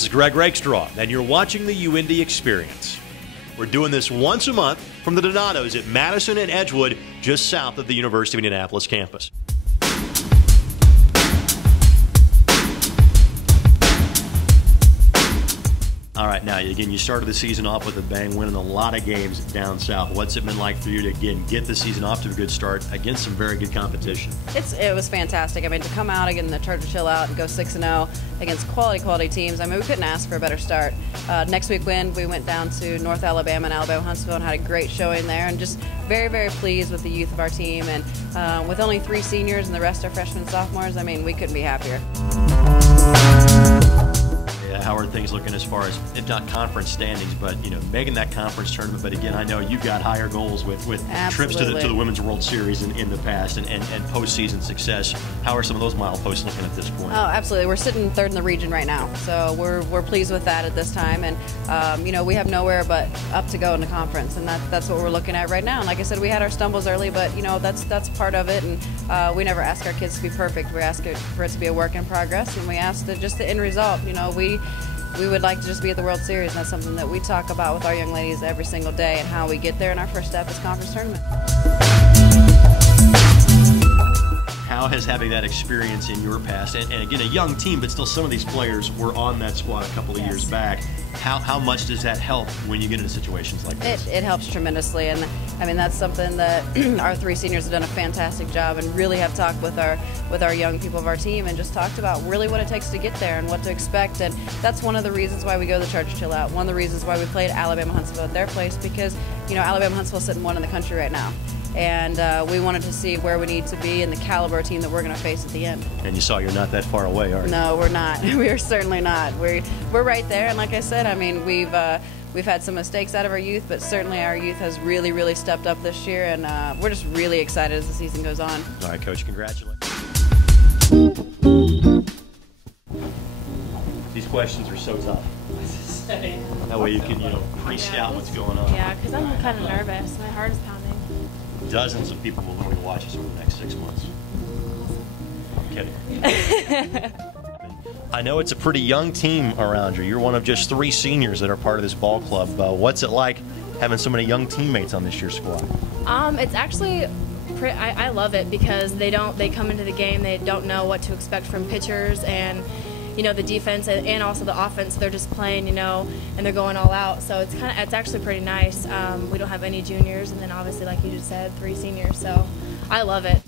This is Greg Rakestraw, and you're watching the UIndy Xperience. We're doing this once a month from the Donatos at Madison and Edgewood, just south of the University of Indianapolis campus. All right, now, again, you started the season off with a bang, winning a lot of games down south. What's it been like for you to, again, get the season off to a good start against some very good competition? It was fantastic. I mean, to come out again, the Charger chill out and go 6-0 against quality teams, I mean, we couldn't ask for a better start. Next week we went down to North Alabama and Alabama Huntsville and had a great showing there, and just very, very pleased with the youth of our team. And with only 3 seniors and the rest are freshmen and sophomores, I mean, we couldn't be happier. How are things looking as far as, if not conference standings, but, you know, making that conference tournament? But again, I know you've got higher goals with trips to the Women's World Series in the past and postseason success. How are some of those mileposts looking at this point? Oh, absolutely. We're sitting 3rd in the region right now, so we're pleased with that at this time. And you know, we have nowhere but up to go in the conference, and that's what we're looking at right now. And like I said, we had our stumbles early, but you know, that's part of it. And we never ask our kids to be perfect. We ask for it to be a work in progress, and we ask just the end result. You know, we would like to just be at the World Series, and that's something that we talk about with our young ladies every single day, and how we get there, and our first step is conference tournament. How has having that experience in your past, and again, a young team, but still some of these players were on that squad a couple of years back, how much does that help when you get into situations like this? It helps tremendously, and I mean, that's something that our 3 seniors have done a fantastic job, and really have talked with our young people of our team, and just talked about really what it takes to get there and what to expect. And that's one of the reasons why we go to the Charger chill out. One of the reasons why we played Alabama Huntsville at their place, because you know, Alabama Huntsville's sitting 1 in the country right now. And we wanted to see where we need to be and the caliber team that we're going to face at the end. And you saw you're not that far away, are you? No, we're not. We are certainly not. We're right there, and like I said, I mean, we've had some mistakes out of our youth, but certainly our youth has really stepped up this year, and we're just really excited as the season goes on. All right, Coach, congratulations. These questions are so tough. That way you can, you know, pre-scout what's going on. Yeah, because I'm kind of nervous. My heart is pounding. Dozens of people will learn to watch us over the next 6 months. I'm kidding. I know it's a pretty young team around you. You're one of just 3 seniors that are part of this ball club. What's it like having so many young teammates on this year's squad? It's actually I love it, because they come into the game, they don't know what to expect from pitchers and, you know, the defense and also the offense. They're just playing, you know, and they're going all out. So it's actually pretty nice. We don't have any juniors, and then obviously, like you just said, 3 seniors. So I love it.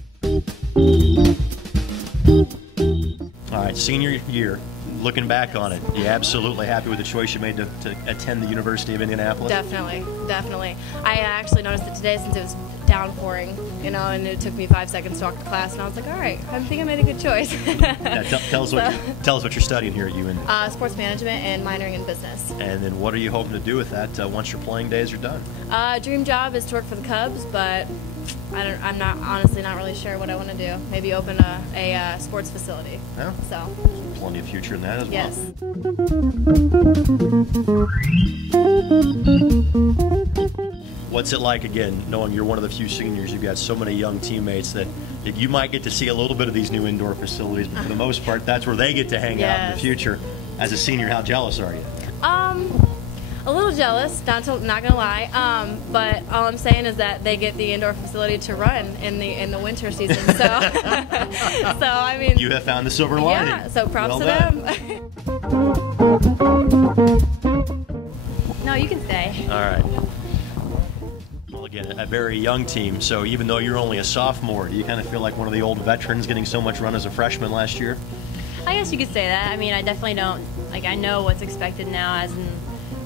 All right, senior year. Looking back on it, you absolutely happy with the choice you made to attend the University of Indianapolis? Definitely. I actually noticed it today, since it was downpouring, you know, and it took me 5 seconds to walk to class, and I was like, all right, I think I made a good choice. Yeah, tell us what you're studying here at UIndy. Sports management and minoring in business. And then what are you hoping to do with that once your playing days are done? Dream job is to work for the Cubs, but I'm honestly not really sure what I want to do. Maybe open a sports facility. Yeah. So. Plenty of future in that as well. Yes. What's it like, again, knowing you're one of the few seniors, you've got so many young teammates that you might get to see a little bit of these new indoor facilities, but for the most part, that's where they get to hang out in the future. As a senior, how jealous are you? A little jealous, not gonna lie. But all I'm saying is that they get the indoor facility to run in the winter season. So, so I mean, you have found the silver lining. Yeah. So props to them. No, you can stay. All right. Well, again, a very young team. So even though you're only a sophomore, do you kind of feel like one of the old veterans getting so much run as a freshman last year? I guess you could say that. I mean, I definitely don't, like, I know what's expected now, as in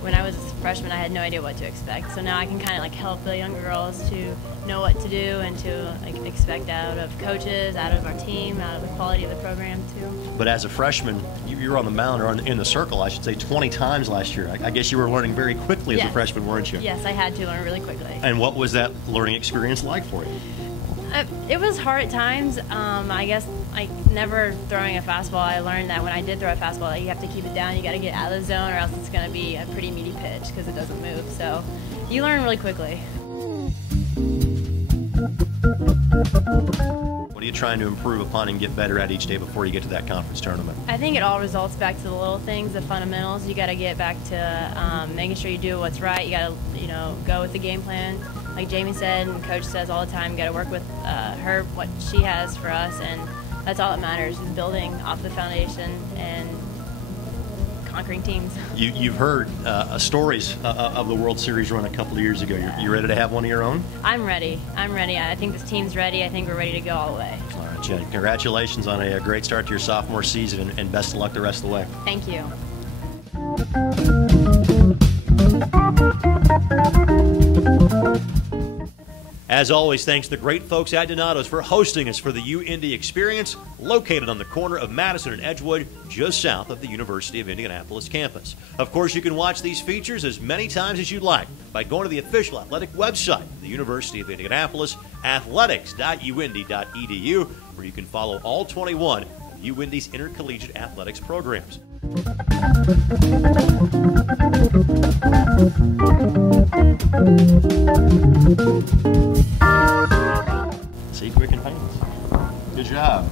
when I was a freshman, I had no idea what to expect. So now I can kind of like help the younger girls to know what to do and to like expect out of coaches, out of our team, out of the quality of the program too. But as a freshman, you were on the mound, or in the circle, I should say, 20 times last year. I guess you were learning very quickly as a freshman, weren't you? Yes, I had to learn really quickly. And what was that learning experience like for you? It was hard at times. I guess like never throwing a fastball, I learned that when I did throw a fastball, that you have to keep it down. You got to get out of the zone, or else it's going to be a pretty meaty pitch because it doesn't move. So you learn really quickly. What do are you trying to improve upon and get better at each day before you get to that conference tournament? I think it all results back to the little things, the fundamentals. You got to get back to making sure you do what's right. You got to, go with the game plan. Like Jamie said and Coach says all the time, you got to work with her, what she has for us, and that's all that matters, is building off the foundation and conquering teams. You've heard stories of the World Series run a couple of years ago. You ready to have one of your own? I'm ready. I think this team's ready. I think we're ready to go all the way. All right, Jen, congratulations on a great start to your sophomore season, and best of luck the rest of the way. Thank you. As always, thanks to the great folks at Donato's for hosting us for the UIndy Xperience, located on the corner of Madison and Edgewood, just south of the University of Indianapolis campus. Of course, you can watch these features as many times as you'd like by going to the official athletic website of the University of Indianapolis, athletics.uindy.edu, where you can follow all 21 of UIndy's intercollegiate athletics programs. See, quick and painless. Good job.